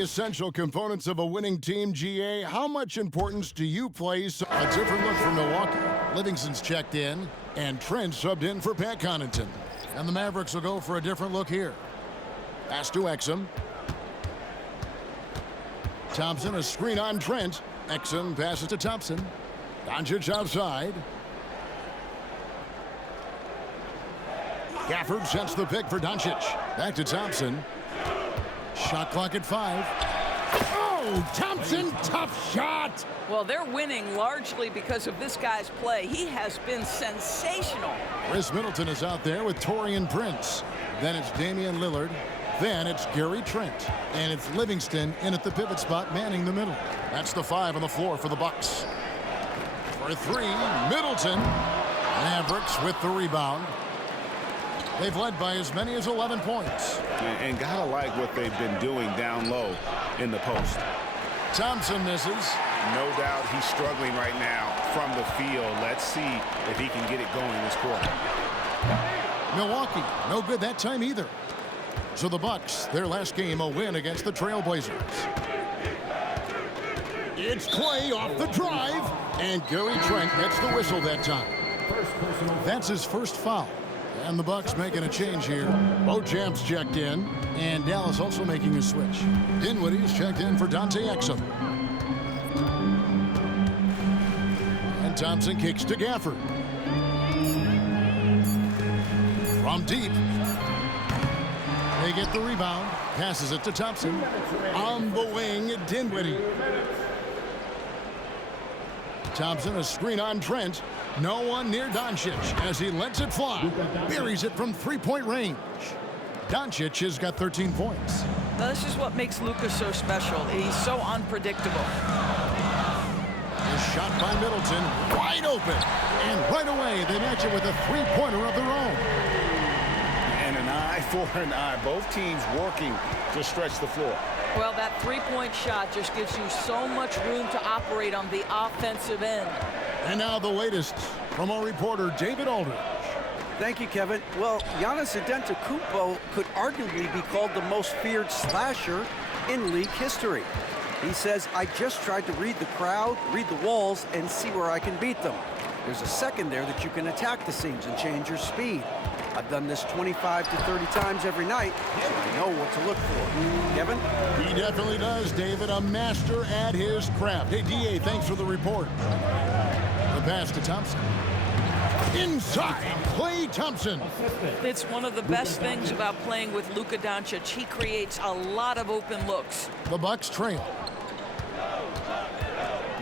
the essential components of a winning team, GA. How much importance do you place? A different look for Milwaukee. Livingston's checked in, and Trent subbed in for Pat Connaughton. And the Mavericks will go for a different look here. Pass to Exum. Thompson, a screen on Trent. Exum passes to Thompson. Doncic outside. Gafford sets the pick for Doncic. Back to Thompson. Shot clock at 5. Oh, Thompson, tough shot. Well, they're winning largely because of this guy's play. He has been sensational. Chris Middleton is out there with Taurean Prince. Then it's Damian Lillard. Then it's Gary Trent. And it's Livingston in at the pivot spot, manning the middle. That's the 5 on the floor for the Bucks. For 3, Middleton. Mavericks with the rebound. They've led by as many as 11 points. And gotta like what they've been doing down low in the post. Thompson misses. No doubt he's struggling right now from the field. Let's see if he can get it going this quarter. Milwaukee, no good that time either. So the Bucks, their last game, a win against the Trailblazers. It's Klay off the drive, and Gary Trent gets the whistle that time. That's his first foul. And the Bucks making a change here. Both champs checked in, and Dallas also making a switch. Dinwiddie's checked in for Dante Exum. And Thompson kicks to Gafford. From deep. They get the rebound. Passes it to Thompson. On the wing, Dinwiddie. Thompson, a screen on Trent. No one near Doncic as he lets it fly. Buries it from three-point range. Doncic has got 13 points. Now, this is what makes Luka so special. He's so unpredictable. A shot by Middleton, wide open. And right away, they match it with a three-pointer of their own. And an eye for an eye. Both teams working to stretch the floor. Well, that three-point shot just gives you so much room to operate on the offensive end. And now the latest from our reporter, David Aldridge. Thank you, Kevin. Well, Giannis Antetokounmpo could arguably be called the most feared slasher in league history. He says, I just tried to read the crowd, read the walls, and see where I can beat them. There's a second there that you can attack the seams and change your speed. I've done this 25 to 30 times every night, so I know what to look for. Kevin? He definitely does, David. A master at his craft. Hey, D.A., thanks for the report. The pass to Thompson. Inside, Klay Thompson. It's one of the best things about playing with Luka Doncic. He creates a lot of open looks. The Bucks trail.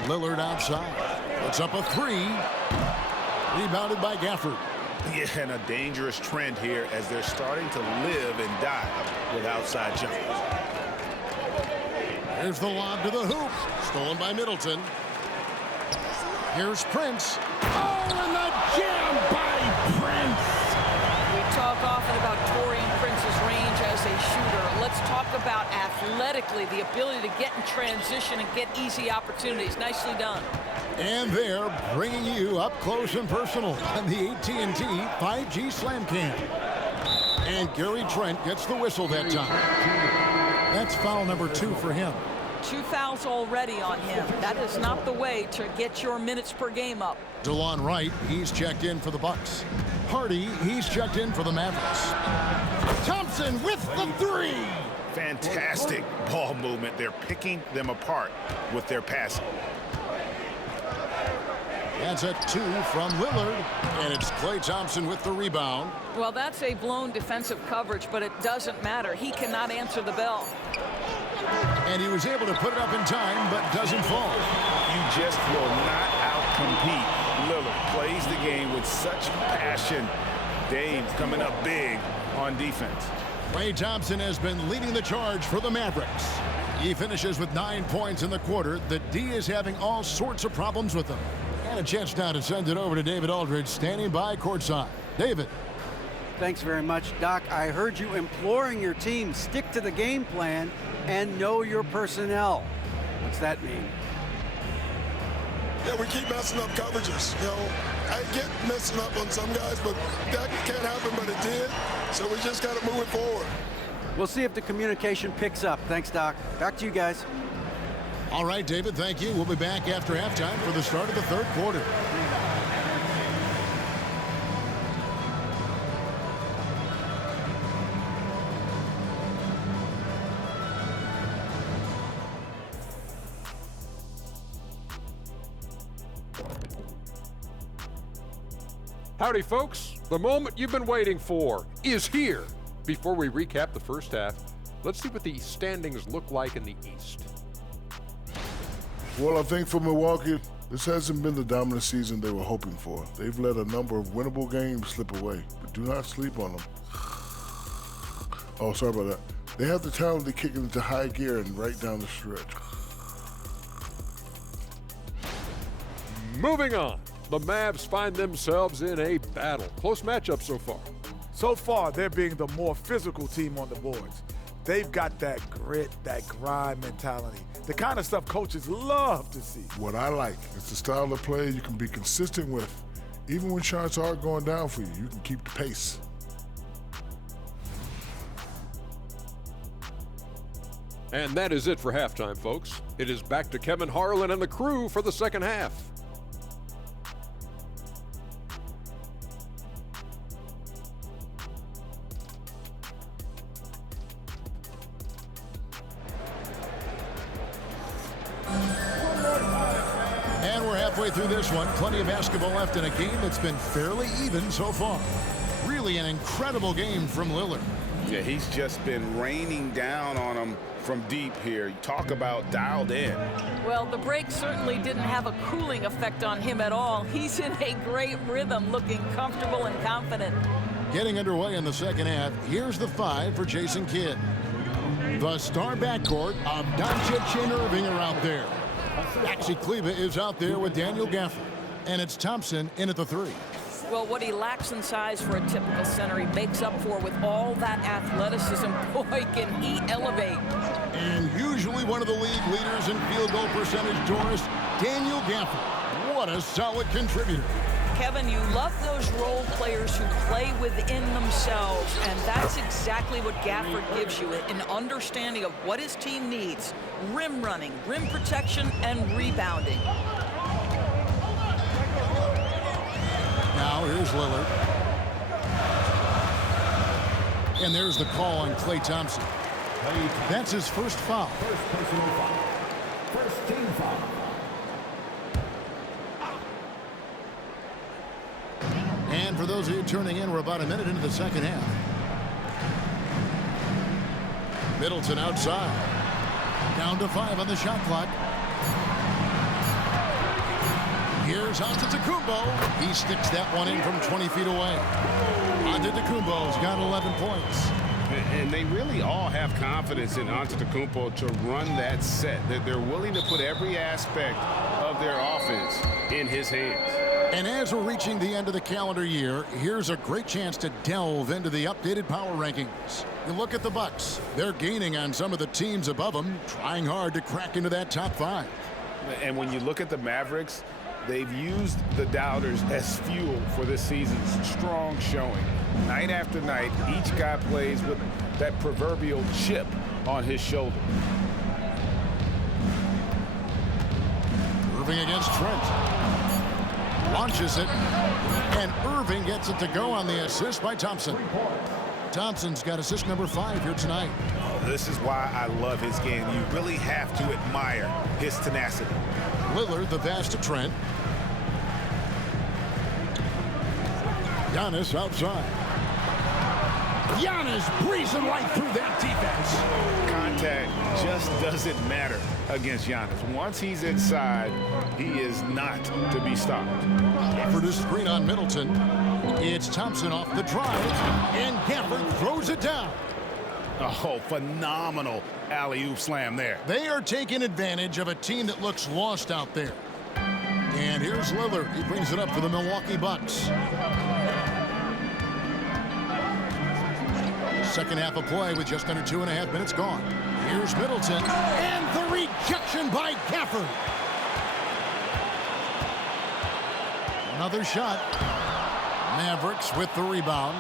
Lillard outside. It's up a 3. Rebounded by Gafford. Yeah, and a dangerous trend here as they're starting to live and die with outside jumpers. Here's the lob to the hoop. Stolen by Middleton. Here's Prince. Oh, and the jam by Prince. We talk often about Taurean Prince's range as a shooter. Let's talk about athletically the ability to get in transition and get easy opportunities. Nicely done. And they're bringing you up close and personal on the AT&T 5G Slam Cam. And Gary Trent gets the whistle that time. That's foul number 2 for him. 2 fouls already on him. That is not the way to get your minutes per game up. DeLon Wright, he's checked in for the Bucks. Hardy, he's checked in for the Mavericks. Thompson with the 3. Fantastic ball movement. They're picking them apart with their passing. That's a 2 from Lillard, and it's Klay Thompson with the rebound. Well, that's a blown defensive coverage, but it doesn't matter. He cannot answer the bell. And he was able to put it up in time, but doesn't fall. You just will not outcompete Lillard. Plays the game with such passion. Dame coming up big on defense. Klay Thompson has been leading the charge for the Mavericks. He finishes with 9 points in the quarter. The D is having all sorts of problems with him. And a chance now to send it over to David Aldridge, standing by courtside. David. Thanks very much, Doc. I heard you imploring your team, stick to the game plan and know your personnel. What's that mean? Yeah, we keep messing up coverages. You know, I get messing up on some guys, but that can't happen, but it did. So we just got to move it forward. We'll see if the communication picks up. Thanks, Doc. Back to you guys. All right, David, thank you. We'll be back after halftime for the start of the third quarter. Howdy, folks. The moment you've been waiting for is here. Before we recap the first half, let's see what the standings look like in the East. Well, I think for Milwaukee, this hasn't been the dominant season they were hoping for. They've let a number of winnable games slip away, but do not sleep on them. Oh, sorry about that. They have the talent to kick it into high gear and right down the stretch. Moving on. The Mavs find themselves in a battle. Close matchup so far. So far, they're being the more physical team on the boards. They've got that grit, that grind mentality, the kind of stuff coaches love to see. What I like is the style of play you can be consistent with. Even when shots are going down for you, you can keep the pace. And that is it for halftime, folks. It is back to Kevin Harlan and the crew for the second half. And we're halfway through this one. Plenty of basketball left in a game that's been fairly even so far. Really an incredible game from Lillard. Yeah, he's just been raining down on him from deep here. Talk about dialed in. Well, the break certainly didn't have a cooling effect on him at all. He's in a great rhythm, looking comfortable and confident. Getting underway in the second half, here's the 5 for Jason Kidd. The star backcourt of Doncic and Irving are out there. Maxi Kleber is out there with Daniel Gafford. And it's Thompson in at the 3. Well, what he lacks in size for a typical center, he makes up for with all that athleticism. Boy, can he elevate. And usually one of the league leaders in field goal percentage, Doris, Daniel Gafford. What a solid contributor. Kevin, you love those role players who play within themselves, and that's exactly what Gafford gives you, an understanding of what his team needs. Rim running, rim protection, and rebounding. Now here's Lillard. And there's the call on Klay Thompson. That's his first foul. First personal foul. First team foul. And for those of you turning in, we're about a minute into the second half. Middleton outside. Down to 5 on the shot clock. Here's Antetokounmpo. He sticks that one in from 20 feet away. Antetokounmpo's got 11 points. And they really all have confidence in Antetokounmpo to run that set. They're willing to put every aspect of their offense in his hands. And as we're reaching the end of the calendar year, here's a great chance to delve into the updated power rankings. You look at the Bucks. They're gaining on some of the teams above them, trying hard to crack into that top 5. And when you look at the Mavericks, they've used the doubters as fuel for this season's strong showing. Night after night, each guy plays with that proverbial chip on his shoulder. Irving against Trent. Launches it, and Irving gets it to go on the assist by Thompson. Thompson's got assist number 5 here tonight. Oh, this is why I love his game. You really have to admire his tenacity. Lillard, the pass to Trent. Giannis outside. Giannis breezing right through that defense. Contact just doesn't matter against Giannis. Once he's inside, he is not to be stopped. For the screen on Middleton. It's Thompson off the drive, and Gafford throws it down. Oh, phenomenal alley-oop slam there. They are taking advantage of a team that looks lost out there. And here's Lillard. He brings it up for the Milwaukee Bucks. Second half of play with just under 2.5 minutes gone. Here's Middleton, and the rejection by Gafford. Another shot. Mavericks with the rebound.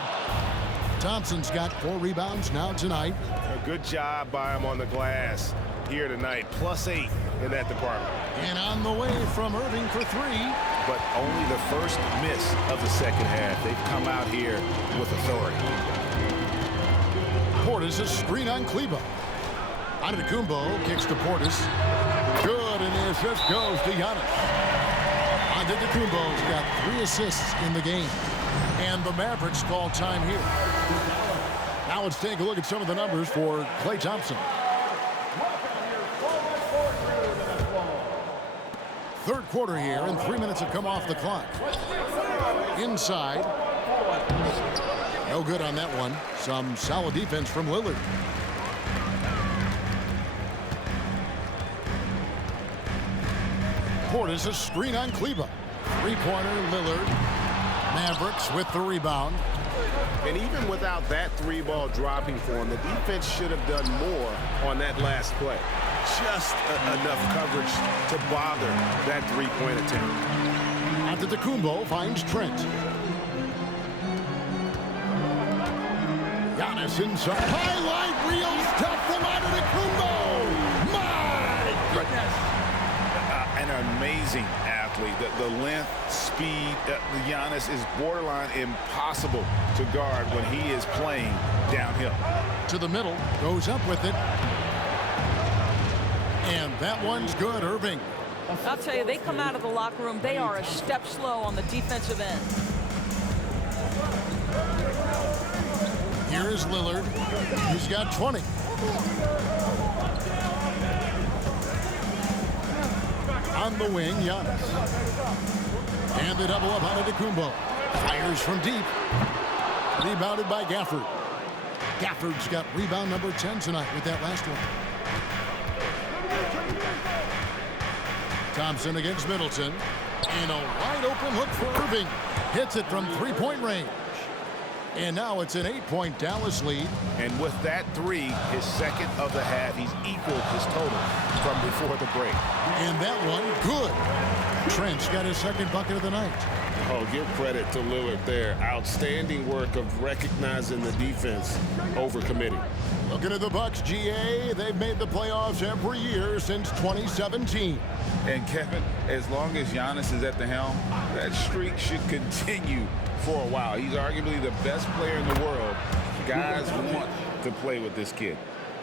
Thompson's got 4 rebounds now tonight. A good job by him on the glass here tonight. +8 in that department. And on the way from Irving for 3. But only the first miss of the second half. They've come out here with authority. Portis, a screen on Kleba. Antetokounmpo kicks to Portis. Good, and the assist goes to Giannis. Antetokounmpo's got 3 assists in the game. And the Mavericks call time here. Now let's take a look at some of the numbers for Klay Thompson. Third quarter here, and 3 minutes have come off the clock. Inside. No good on that one. Some solid defense from Lillard. Portis, a screen on Kleba. 3-pointer, Lillard. Mavericks with the rebound. And even without that 3-ball dropping for him, the defense should have done more on that last play. Just enough coverage to bother that 3-point attempt. Antetokounmpo finds Trent. Giannis inside. Highlight reel stuff from Antetokounmpo. My goodness. An amazing athlete. The length, speed, Giannis is borderline impossible to guard when he is playing downhill. To the middle, goes up with it. And that one's good, Irving. I'll tell you, they come out of the locker room, they are a step slow on the defensive end. Here is Lillard. He's got 20. On the wing, Giannis. And the double up on Antetokounmpo. Fires from deep. Rebounded by Gafford. Gafford's got rebound number 10 tonight with that last one. Thompson against Middleton. And a wide open look for Irving. Hits it from 3-point range. And now it's an 8-point Dallas lead. And with that 3, his second of the half, he's equaled his total from before the break. And that one, good. Trent's got his second bucket of the night. Oh, give credit to Lillard there. Outstanding work of recognizing the defense over committing. Looking at the Bucks, GA, they've made the playoffs every year since 2017. And Kevin, as long as Giannis is at the helm, that streak should continue for a while. He's arguably the best player in the world. Guys want to play with this kid.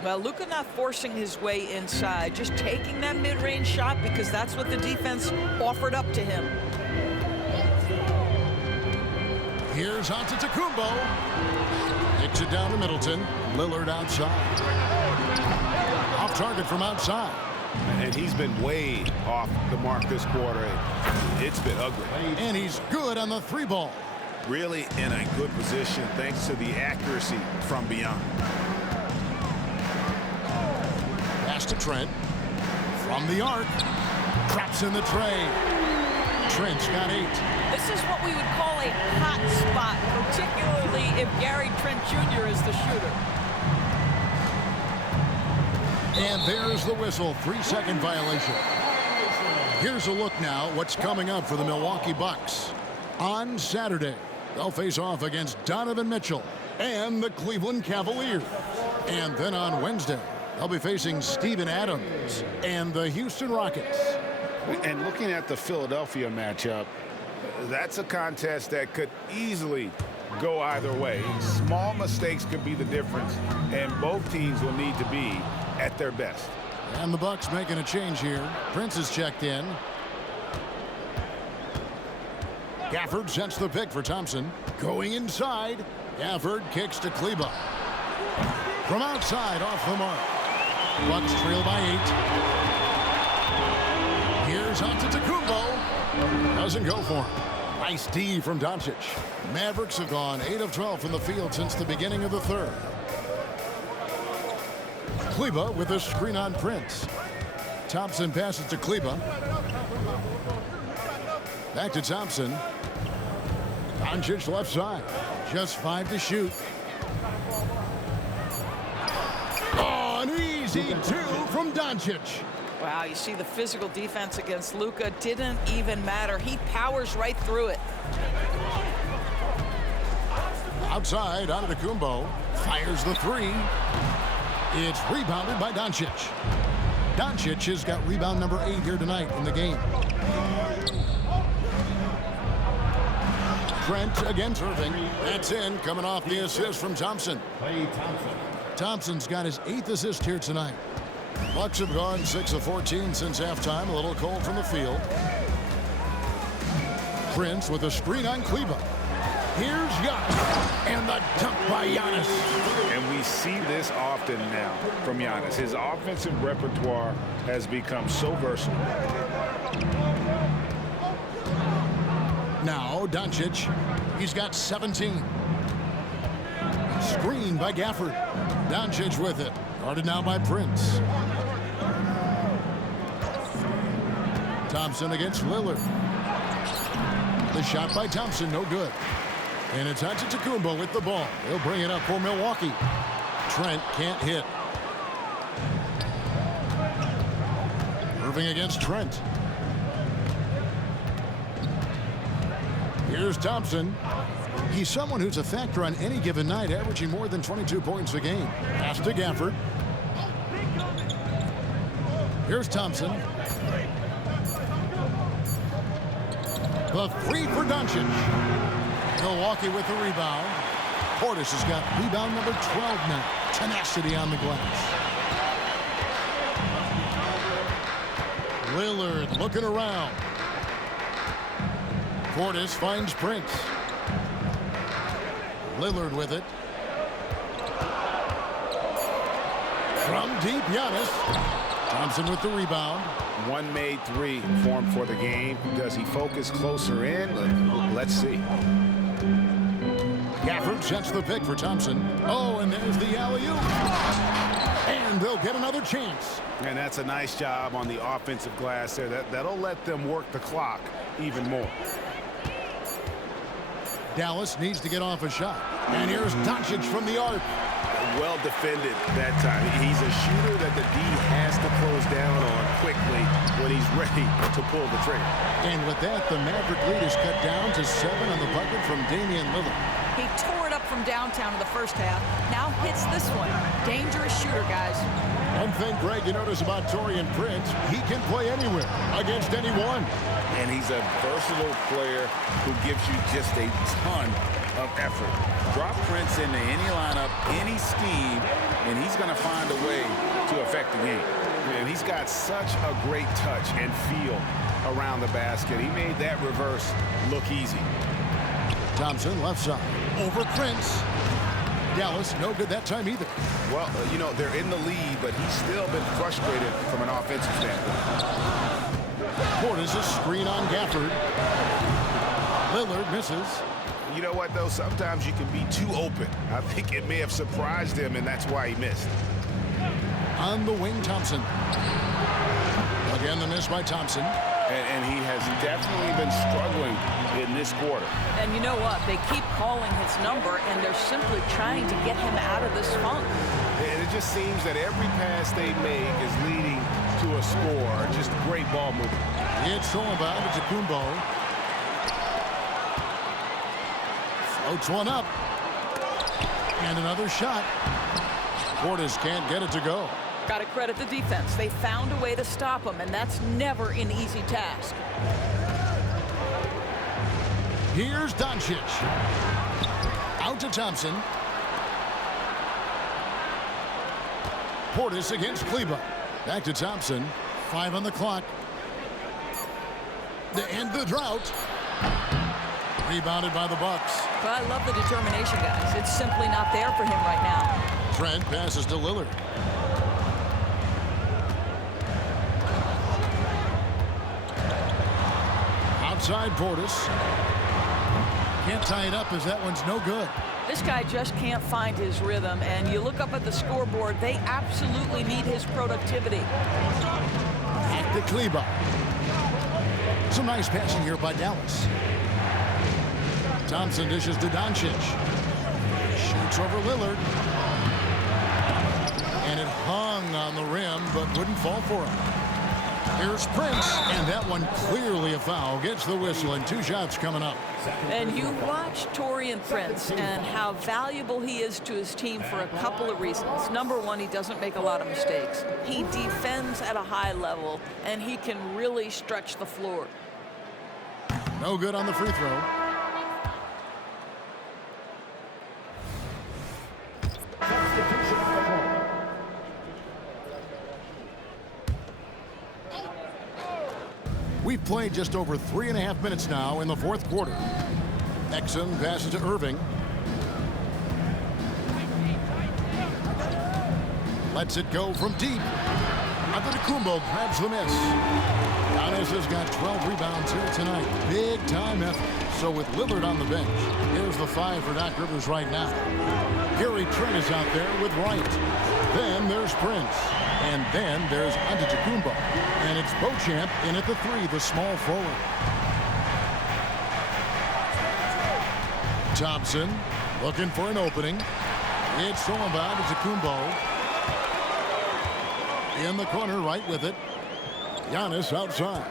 Well, Luka not forcing his way inside, just taking that mid-range shot because that's what the defense offered up to him. Here's Antetokounmpo. Kicks it down to Middleton. Lillard outside. Off target from outside. And he's been way off the mark this quarter. It's been ugly. And he's good on the 3-ball. Really in a good position thanks to the accuracy from beyond. Pass to Trent. From the arc. Traps in the tray. Trent's got 8. This is what we would call a hot spot, particularly if Gary Trent Jr. is the shooter. And there's the whistle. 3-second violation. Here's a look now what's coming up for the Milwaukee Bucks. On Saturday, they'll face off against Donovan Mitchell and the Cleveland Cavaliers. And then on Wednesday, they'll be facing Steven Adams and the Houston Rockets. And looking at the Philadelphia matchup, that's a contest that could easily go either way. Small mistakes could be the difference, and both teams will need to be at their best. And the Bucks making a change here. Prince is checked in. Gafford sets the pick for Thompson. Going inside. Gafford kicks to Kleba. From outside, off the mark. Bucks trail by 8. Here's Antetokounmpo. Doesn't go for him. Nice D from Doncic. Mavericks have gone 8 of 12 from the field since the beginning of the third. Kleba with a screen on Prince. Thompson passes to Kleba. Back to Thompson. Doncic left side. Just 5 to shoot. Oh, an easy 2 from Doncic. Wow, you see the physical defense against Luka didn't even matter. He powers right through it. Outside, Antetokounmpo fires the three. It's rebounded by Doncic. Doncic has got rebound number 8 here tonight in the game. Trent against Irving. That's in, coming off the assist from Thompson. Klay Thompson. Thompson's got his 8th assist here tonight. Bucks have gone 6 of 14 since halftime. A little cold from the field. Prince with a screen on Kleba. Here's Giannis. And the dunk by Giannis. And we see this often now from Giannis. His offensive repertoire has become so versatile. Now Doncic. He's got 17. Screen by Gafford. Doncic with it. Guarded now by Prince. Thompson against Lillard. The shot by Thompson, no good. And it's Antetokounmpo with the ball. He'll bring it up for Milwaukee. Trent can't hit. Irving against Trent. Here's Thompson. He's someone who's a factor on any given night, averaging more than 22 points a game. Pass to Gafford. Here's Thompson. The three for Doncic. Milwaukee with the rebound. Portis has got rebound number 12 now. Tenacity on the glass. Lillard looking around. Portis finds Prince. Lillard with it. From deep, Giannis. Thompson with the rebound. One made three formed for the game. Does he focus closer in? Let's see. Gafford sets the pick for Thompson. Oh, and there's the alley-oop. And they'll get another chance. And that's a nice job on the offensive glass there. That'll let them work the clock even more. Dallas needs to get off a shot. And here's Doncic from the arc. Well defended that time. He's a shooter that the D has to close down on quickly when he's ready to pull the trigger. And with that, the Maverick lead is cut down to 7 on the bucket from Damian Lillard. He tore it up from downtown in the first half. Now hits this one. Dangerous shooter, guys. One thing, Greg, you notice about Taurean Prince, he can play anywhere against anyone. And he's a versatile player who gives you just a ton of effort. Drop Prince into any lineup, any scheme, and he's going to find a way to affect the game. And he's got such a great touch and feel around the basket. He made that reverse look easy. Thompson left side. Over Prince. Dallas no good that time either. Well, you know, they're in the lead, but he's still been frustrated from an offensive standpoint. Portis' screen on Gafford. Lillard misses. You know what, though? Sometimes you can be too open. I think it may have surprised him, and that's why he missed. On the wing, Thompson. Again, the miss by Thompson. And he has definitely been struggling in this quarter. And you know what? They keep calling his number, and they're simply trying to get him out of this funk. And it just seems that every pass they make is leading to a score. Just great ball movement. It's thrown by Antetokounmpo. Floats one up. And another shot. Portis can't get it to go. Got to credit the defense. They found a way to stop him, and that's never an easy task. Here's Doncic. Out to Thompson. Portis against Kleba. Back to Thompson. 5 on the clock. To end the drought. Rebounded by the Bucks. But I love the determination, guys. It's simply not there for him right now. Trent passes to Lillard. Outside Portis. Can't tie it up as that one's no good. This guy just can't find his rhythm, and you look up at the scoreboard, they absolutely need his productivity. Back to Kleba. Some nice passing here by Dallas. Thompson dishes to Doncic. Shoots over Lillard. And it hung on the rim, but wouldn't fall for him. Here's Prince, and that one clearly a foul. Gets the whistle, and 2 shots coming up. And you watch Taurean Prince and how valuable he is to his team for a couple of reasons. Number one, he doesn't make a lot of mistakes. He defends at a high level, and he can really stretch the floor. No good on the free throw. We've played just over 3.5 minutes now in the 4th quarter. Exum passes to Irving. Lets it go from deep. Antetokounmpo grabs the miss. Giannis has got 12 rebounds here tonight. Big time effort. So with Lillard on the bench, here's the 5 for Doc Rivers right now. Gary Trent is out there with Wright. Then there's Prince. And then there's Antetokounmpo. And it's Beauchamp in at the 3, the small forward. Thompson looking for an opening. It's all about Antetokounmpo. In the corner, right with it. Giannis outside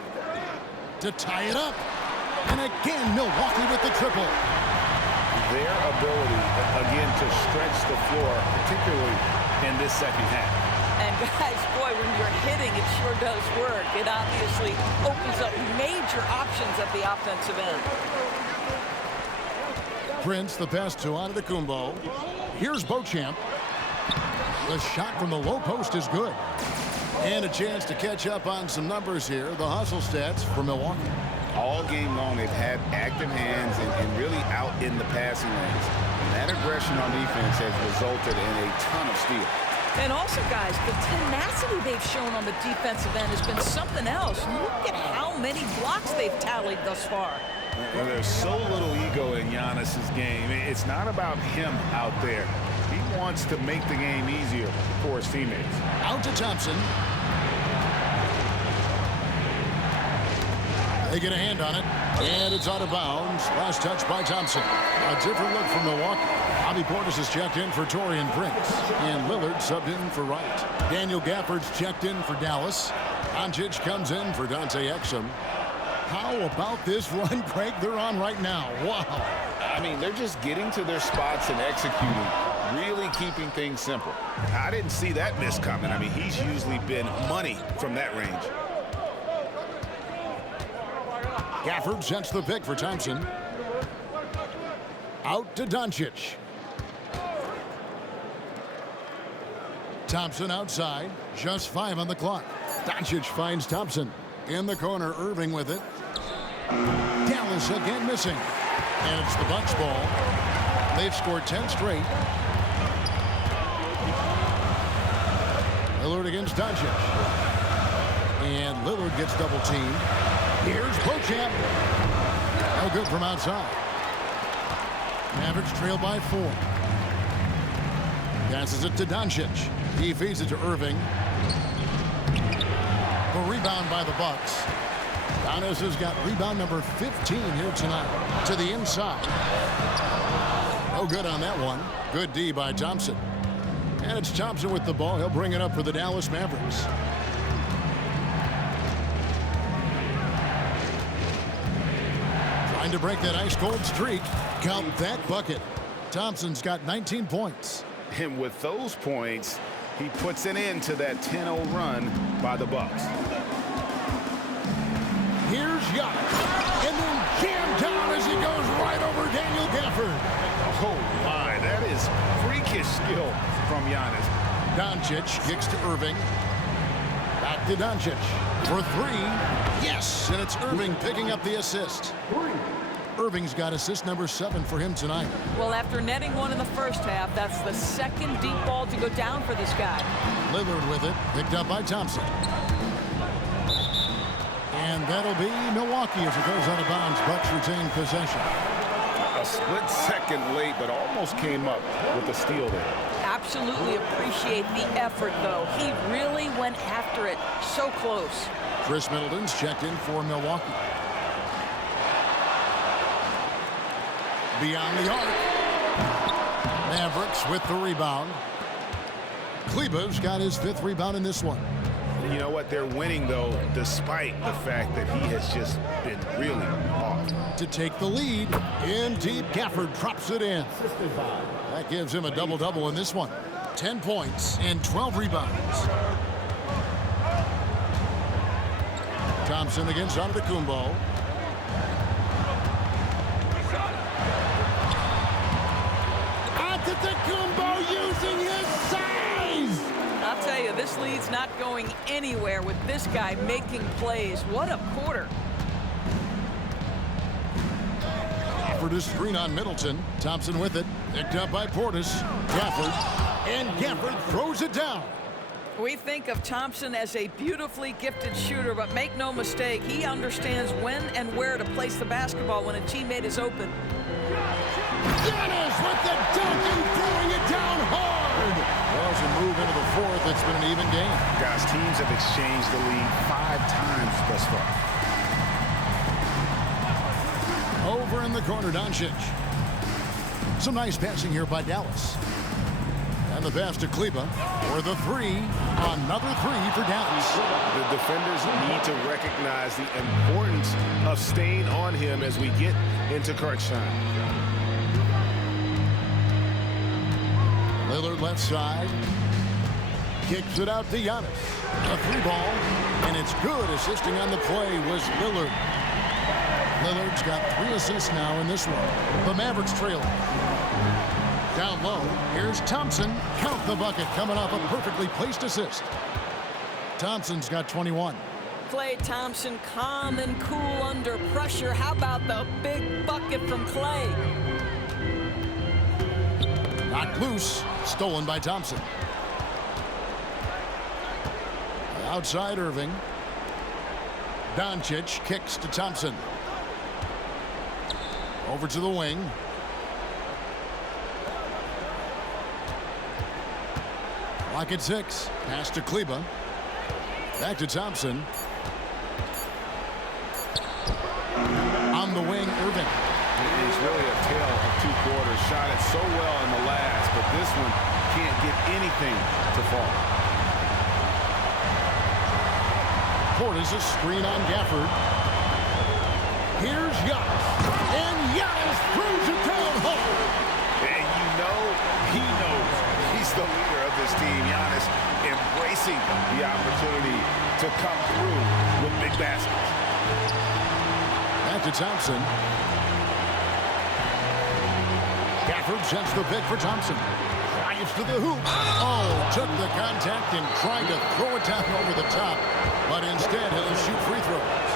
to tie it up. And again, Milwaukee with the triple. Their ability, again, to stretch the floor, particularly in this second half. And guys, boy, when you're hitting, it sure does work. It obviously opens up major options at the offensive end. Prince, the pass to Antetokounmpo. Here's Beauchamp. The shot from the low post is good. And a chance to catch up on some numbers here. The hustle stats for Milwaukee. All game long, they've had active hands and really out in the passing lanes. And that aggression on defense has resulted in a ton of steals. And also, guys, the tenacity they've shown on the defensive end has been something else. Look at how many blocks they've tallied thus far. Well, there's so little ego in Giannis's game. It's not about him out there. He wants to make the game easier for his teammates. Out to Thompson. They get a hand on it, and it's out of bounds. Last touch by Thompson. A different look from Milwaukee. Bobby Portis is checked in for Taurean Prince, and Lillard subbed in for Wright. Daniel Gafford's checked in for Dallas. Doncic comes in for Dante Exum. How about this run break they're on right now? Wow. I mean, they're just getting to their spots and executing, really keeping things simple. I didn't see that miss coming. I mean, he's usually been money from that range. Gafford sets the pick for Thompson. Out to Doncic. Thompson outside. Just 5 on the clock. Doncic finds Thompson. In the corner, Irving with it. Dallas again missing. And it's the Bucks ball. They've scored 10 straight. Lillard against Doncic. And Lillard gets double teamed. Here's Beauchamp. No good from outside. Mavericks trail by 4. Passes it to Doncic. He feeds it to Irving. A rebound by the Bucks. Giannis has got rebound number 15 here tonight. To the inside. No good on that one. Good D by Thompson. And it's Thompson with the ball. He'll bring it up for the Dallas Mavericks. Trying to break that ice-cold streak. Count that bucket. Thompson's got 19 points. And with those points, he puts an end to that 10-0 run by the Bucks. Here's Giannis. And then jammed down as he goes right over Daniel Gafford. Oh, my. That is freakish skill from Giannis. Doncic kicks to Irving. Back to Doncic for 3. Yes, and it's Irving picking up the assist. Irving's got assist number 7 for him tonight. Well, after netting one in the first half, that's the second deep ball to go down for this guy. Lillard with it, picked up by Thompson. And that'll be Milwaukee as it goes out of bounds. Bucks retain possession. A split second late, but almost came up with a steal there. Absolutely appreciate the effort, though. He really went after it. So close. Chris Middleton's checked in for Milwaukee. Beyond the arc. Mavericks with the rebound. Kleber's got his 5th rebound in this one. you know what? They're winning, though, despite the fact that he has just been really off. To take the lead, in deep, Gafford drops it in. That gives him a double-double in this one. 10 points and 12 rebounds. Thompson against Antetokounmpo. Antetokounmpo using his size! I'll tell you, this lead's not going anywhere with this guy making plays. What a quarter. Offered a screen on Middleton. Thompson with it. Picked up by Portis. Gafford. And Gafford throws it down. We think of Thompson as a beautifully gifted shooter, but make no mistake, he understands when and where to place the basketball when a teammate is open. Giannis with the dunk and throwing it down hard. Well, as we move into the fourth, it's been an even game. Guys, teams have exchanged the lead 5 times thus far. Over in the corner, Doncic. Some nice passing here by Dallas. And the pass to Klay for the three. Another three for Dallas. The defenders need to recognize the importance of staying on him as we get into crunch time. Lillard left side. Kicks it out to Giannis. A 3-ball. And it's good. Assisting on the play was Lillard. Lillard's got 3 assists now in this one. The Mavericks trailing. Down low, here's Thompson. Count the bucket, coming off a perfectly placed assist. Thompson's got 21. Klay Thompson calm and cool under pressure. How about the big bucket from Klay? Knocked loose, stolen by Thompson. Outside Irving. Doncic kicks to Thompson. Over to the wing. Clock at 6. Pass to Klay. Back to Thompson. On the wing, Irving. It's really a tale of 2 quarters. Shot it so well in the last, but this one can't get anything to fall. Portis a screen on Gafford. Here's Giannis. And Giannis throws it down hard. And you know he knows he's the leader of this team. Giannis embracing the opportunity to come through with big baskets. Back to Thompson. Gafford sends the pick for Thompson. Drives to the hoop. Oh, took the contact and tried to throw it down over the top. But instead, he'll shoot free throws.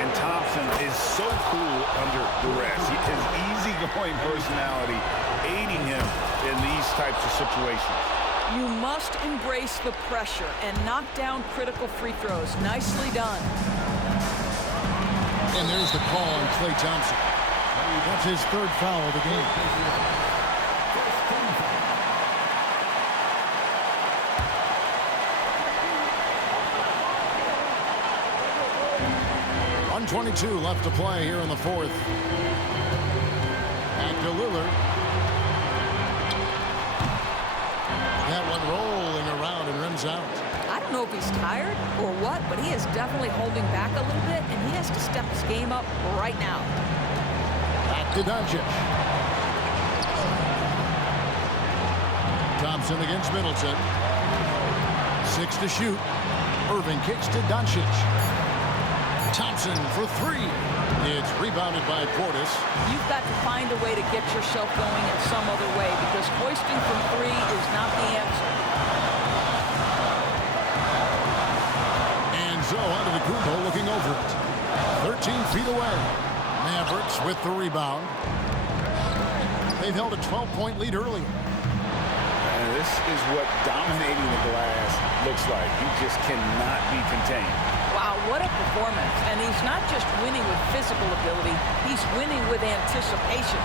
And Thompson is so cool under duress. His easygoing personality aiding him in these types of situations. You must embrace the pressure and knock down critical free throws. Nicely done. And there's the call on Klay Thompson. That's his 3rd foul of the game. .122 left to play here in the 4th. Back to Lillard. That one rolling around and rims out. I don't know if he's tired or what, but he is definitely holding back a little bit, and he has to step his game up right now. Back to Doncic. Thompson against Middleton. 6 to shoot. Irving kicks to Doncic. Thompson for 3. It's rebounded by Portis. You've got to find a way to get yourself going in some other way, because hoisting from 3 is not the answer. And so Antetokounmpo looking over it. 13 feet away. Mavericks with the rebound. They've held a 12-point lead earlier. And this is what dominating the glass looks like. You just cannot be contained. Wow, what a performance. And he's not just winning with physical ability, he's winning with anticipation.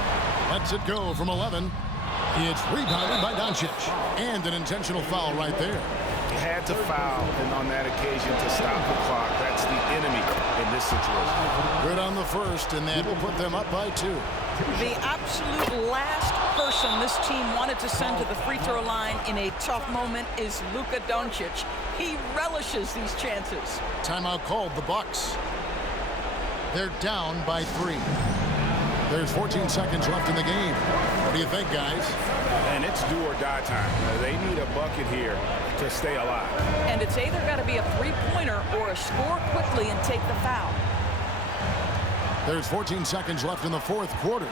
Lets it go from 11. It's rebounded by Doncic. And an intentional foul right there. He had to foul, and on that occasion to stop the clock. That's the enemy in this situation. Good on the first, and that will put them up by 2. The absolute last person this team wanted to send to the free throw line in a tough moment is Luka Doncic. He relishes these chances. Timeout called, the Bucks. They're down by 3. There's 14 seconds left in the game. What do you think, guys? And it's do or die time. They need a bucket here to stay alive. And it's either got to be a three-pointer or a score quickly and take the foul. There's 14 seconds left in the fourth quarter.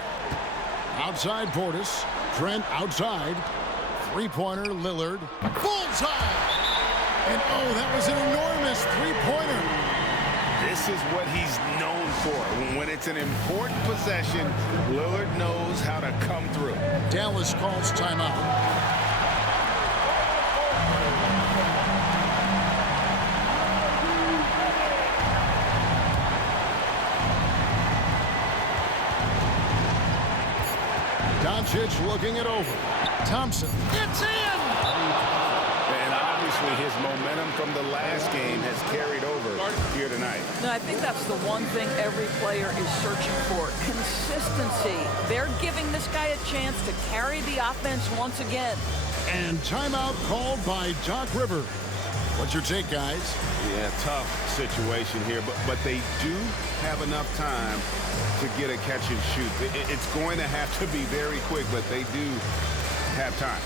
Outside Portis. Trent outside. Three-pointer, Lillard. Bullseye! And oh, that was an enormous three-pointer. This is what he's known for. When it's an important possession, Lillard knows how to come through. Dallas calls timeout. Doncic looking it over. Thompson. It's in! And obviously his momentum from the last game has carried over here tonight. No, I think that's the one thing every player is searching for. Consistency. They're giving this guy a chance to carry the offense once again. And timeout called by Doc Rivers. What's your take, guys? Yeah, tough situation here, but they do have enough time to get a catch and shoot. It's going to have to be very quick, but they do have time.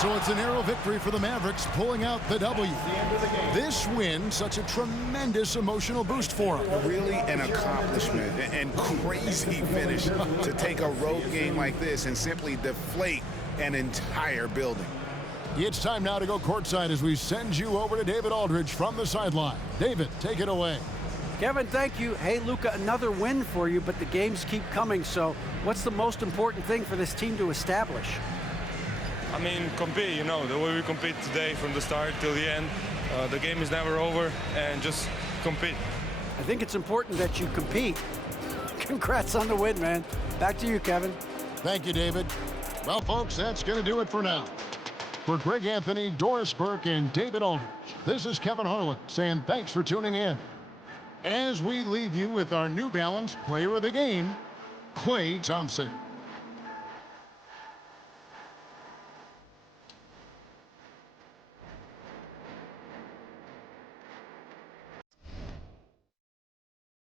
So it's a narrow victory for the Mavericks, pulling out the W. This win, such a tremendous emotional boost for them. Really an accomplishment and crazy finish to take a road game like this and simply deflate an entire building. It's time now to go courtside as we send you over to David Aldridge from the sideline. David, take it away. Kevin, thank you. Hey, Luka, another win for you, but the games keep coming. So what's the most important thing for this team to establish? I mean, compete, you know, the way we compete today from the start till the end. The game is never over, and just compete. I think it's important that you compete. Congrats on the win, man. Back to you, Kevin. Thank you, David. Well, folks, that's going to do it for now. For Greg Anthony, Doris Burke, and David Aldridge, this is Kevin Harlan saying thanks for tuning in. As we leave you with our New Balance player of the game, Klay Thompson.